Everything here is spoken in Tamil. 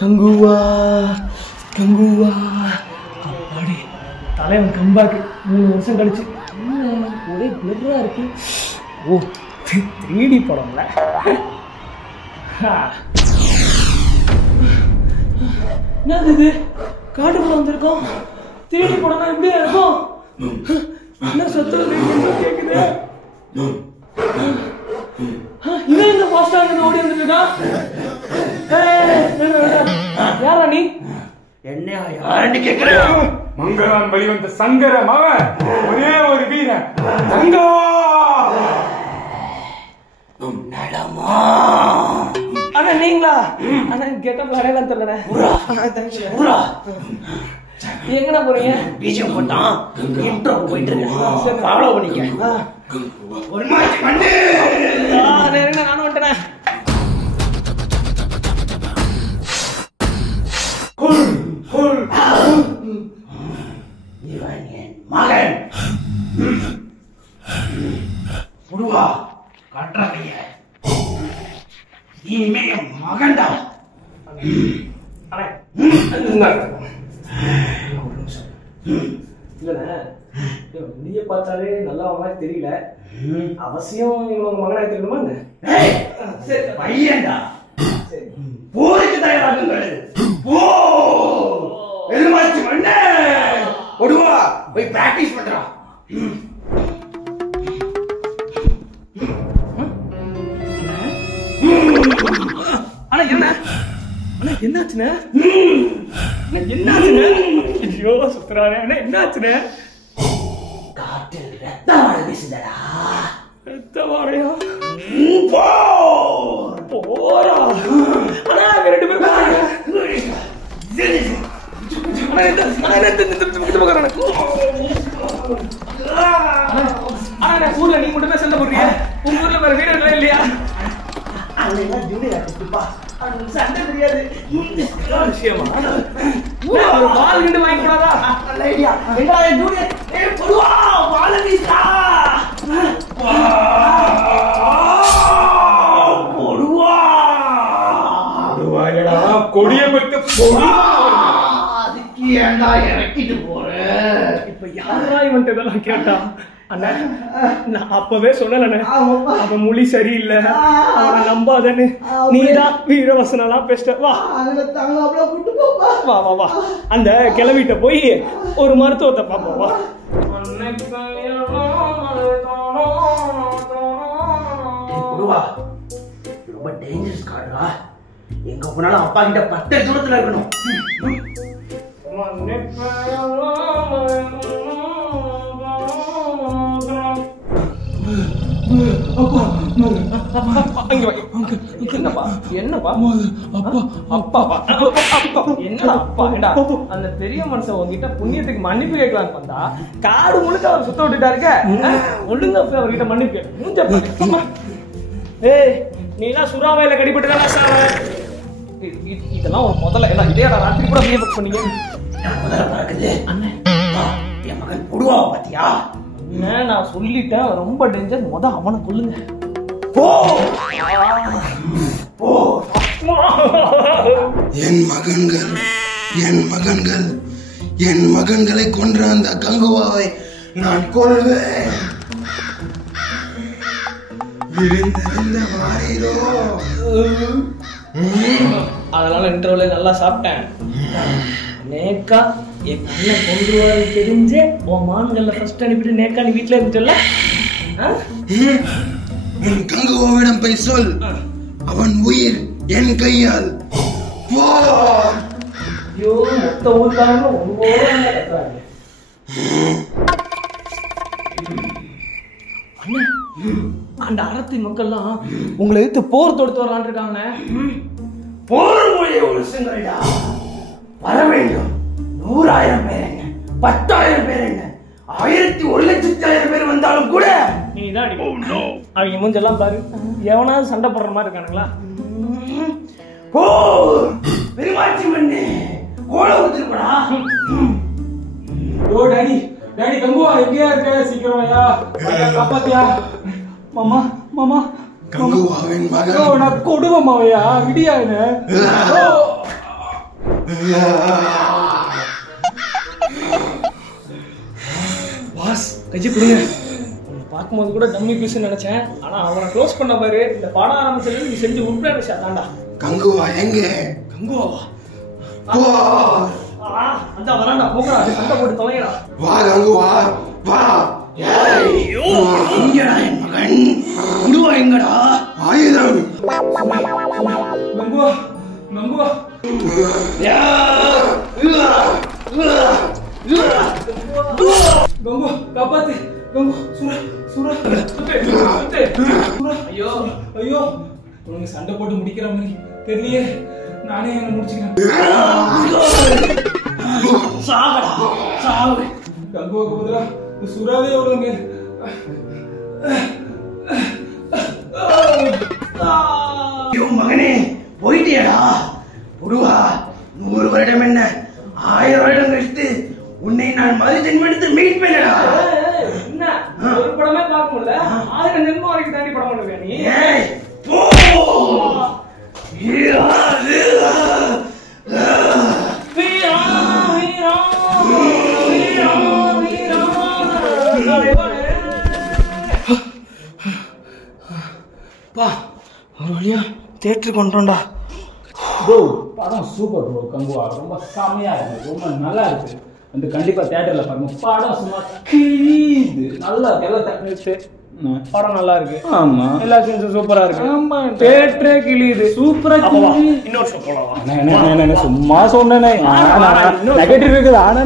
கங்குவா கங்குவா அப்படி தலைவன் கம்பாக்கு 3 வருஷம் கழிச்சு ஒரே பிளரா இருக்கு. ஓ 3D படம்ல. என்னது இது? காட்டுக்குள்ள வந்திருக்கோம். 3D படம்னா எப்படி இருக்கும்? என்ன சத்தம் கேக்குது? இவன் இந்த ஃபாஸ்டா ஓடி வந்துருக்கா? யாரா நீ? என்ன யாருன்னு கேக்குறேன்? மங்களான் வெளிவந்த சங்கர மகன் ஒரே ஒரு வீரன் தங்கா. நடமா அண்ணா நீங்களா? அண்ணா கெட்டப்ல அடையாளம் தெரியல. எங்கடா போறீங்க? பீஜம் போட்டான் இன்ட்ரோ போயிட்டு இருக்கேன். ஃபாலோ பண்ணிக்க. ஒரு மாதிரி பண்ணு. நானும் வந்துட்டேன். இவன் என் மகன். உருவா கட்டுறவைய இனிமே என் மகன்டா. நீய பார்த்தாலே நல்லா மாதிரி தெரியல. அவசியம் இவங்க மகனா தெரியணுமா? பையன்டா. போருக்கு தயாராகுங்கள். போ எதிர்பார்த்து பண்ண ஒடுவா போய் பிராக்டிஸ் பண்றா. ஆனா என்ன என்னாச்சுன்னு? என்னாச்சுன்னு? ஐயோ சுத்துறாரு. என்னாச்சுன்னு? காற்றில் ரத்தம் வாழ வீசுதடா. ரத்தம் வாழையா? போரா. ஆனா ரெண்டு பேரும் ஊர்ல நீ மட்டும் தான் சண்டை போடுறீங்க. உங்க ஊர்ல வேற வீரர்களே இல்லையா? சண்டை தெரியாது. விஷயமா ஒரு பால் கிண்டு வாங்கி கூடாதா? கொடிய பத்து அதுக்கு ஏண்டா இறக்கிட்டு போற? இப்ப யாரா இவன்ட்டு இதெல்லாம் கேட்டா? அண்ணா நான் அப்பவே சொன்னேன் அவன் மொழி சரியில்லை, அவனை நம்பாதன்னு. நீதான் வீரவசனெல்லாம் பேசிட்ட. வா வா வா வா அந்த கிளவிட்ட போய் ஒரு மருத்துவத்தை பார்ப்போம். வா. ரொம்ப டேஞ்சரஸ் காடுடா. எங்க போனாலும் அப்பா கிட்ட 10 தூரத்துல இருக்கணும். அந்த பெரிய மனுஷன் உங்ககிட்ட புண்ணியத்துக்கு மன்னிப்பு கேட்கலான்னு வந்தா காடு முழுக்க அவர் சுத்த விட்டுட்டா இருக்க. ஒழுங்கா போய் அவர்கிட்ட மன்னிப்பு. ஏய் நீலாம் சுறாவையில கடிபட்டுதான் சார். இதெல்லாம் ஒரு முதல்ல என்ன இதே ராத்திரி கூட பிஹேவ் பண்ணீங்க. முதல்ல பறக்குது அண்ணன். என் மகன் புடுவாவை பாத்தியா? நான் சொல்லிட்டேன் ரொம்ப டேஞ்சர். அவனை கொல்லுங்க. என் மகன்களை கொன்ற அந்த கங்குவாவை நான் கொல்வேன். அதனால இன்டர்வல்ல நல்லா சாப்பிட்டேன். நேக்கா என் அண்ணன் கொண்டுவாரு தெரிஞ்சே உன் மான்கள்ல ஃபர்ஸ்ட் அனுப்பிட்டு நேக்கா நீ வீட்டுல இருந்துட்டல. உன் கங்குவாவிடம் போய் சொல், அவன் உயிர் என் கையால். ஐயோ மொத்த ஊர்க்காரங்க அந்த அறத்தி மக்கள்லாம் உங்களை எடுத்து போர் தொடுத்து வரலான் இருக்காங்க. போர் மொழி ஒரு சிங்கடா வர வேண்டும். 100,000 பேர் என்ன, 10,000 பேர் என்ன, 1,01,00,000 பேர் வந்தாலும் கூட நீதான் அடி. அவங்க மூஞ்செல்லாம் பாரு, எவனாவது சண்டை போடுற மாதிரி இருக்கானுங்களா? பெருமாச்சி மண்ணு கோல ஊத்துருப்படா. ஓ டாடி டாடி கங்குவா எங்கேயா இருக்க? சீக்கிரம் ஐயா காப்பாத்தியா. மாமா மாமா கங்குவாவின் மகன் நான் கொடுவமாவையா விடியா என்ன? பாஸ் கையை கொடுங்க. பார்க்கும்போது கூட டம்மி பீஸ் நினைச்சேன். ஆனா அவனை க்ளோஸ் பண்ண பாரு. இந்த பாடம் ஆரம்பிச்சது நீ செஞ்சு உட்பட தாண்டா. கங்குவா எங்க? கங்குவாவா? அந்த வராண்டா போகடா. சண்டை போட்டு தொலைங்கடா. வா கங்குவா வா. ஐயோ எங்கடா என் மகன்? குடுவா எங்கடா? ஆயுதம். கங்குவா கங்குவா கங்குவா காப்பாத்து. கங்குவா சுரா சுரா சுரா. ஐயோ ஐயோ உனக்கு சண்டை போட்டு முடிக்கிற மாதிரி தெரியலையே. நானே என்ன முடிச்சுக்கிறேன். சாகடா சாவு. கங்குவாக்கு பதிலா சுறாவே எவ்வளவு மேல். ஐயோ மகனே போயிட்டியடா. குடுவா 100 வருடம் என்ன 1000 வருடம் கழித்து உன்னை நான் மறு ஜென்மெடுத்து மீட் பண்ணடா. என்ன ஒரு படமே பார்க்க முடியல. 1000 ஜென்மம் வரைக்கும் தாண்டி படம் பண்ணுவியா நீ? ஏய் போ. வீரா வீரா வீரா வீரா. பா ஒரு வழியா தியேட்டருக்கு கொண்டோம்டா. ப்ரோ படம் சூப்பர் ப்ரோ. கங்குவா ரொம்ப செம்மையா இருக்கு. ரொம்ப நல்லா இருக்கு. வந்து கண்டிப்பா தியேட்டர்ல பாருங்க. படம் சும்மா கிழியுது. நல்லா இருக்கு. எல்லாம் படம் நல்லா இருக்கு. ஆமா எல்லா சீன்ஸும் சூப்பரா இருக்கு. ஆமா தியேட்டரே கிழியுது. சூப்பரா இன்னொரு ஷோ போலாம். சும்மா சொன்னேனே. நெகட்டிவ் இருக்குது. ஆனா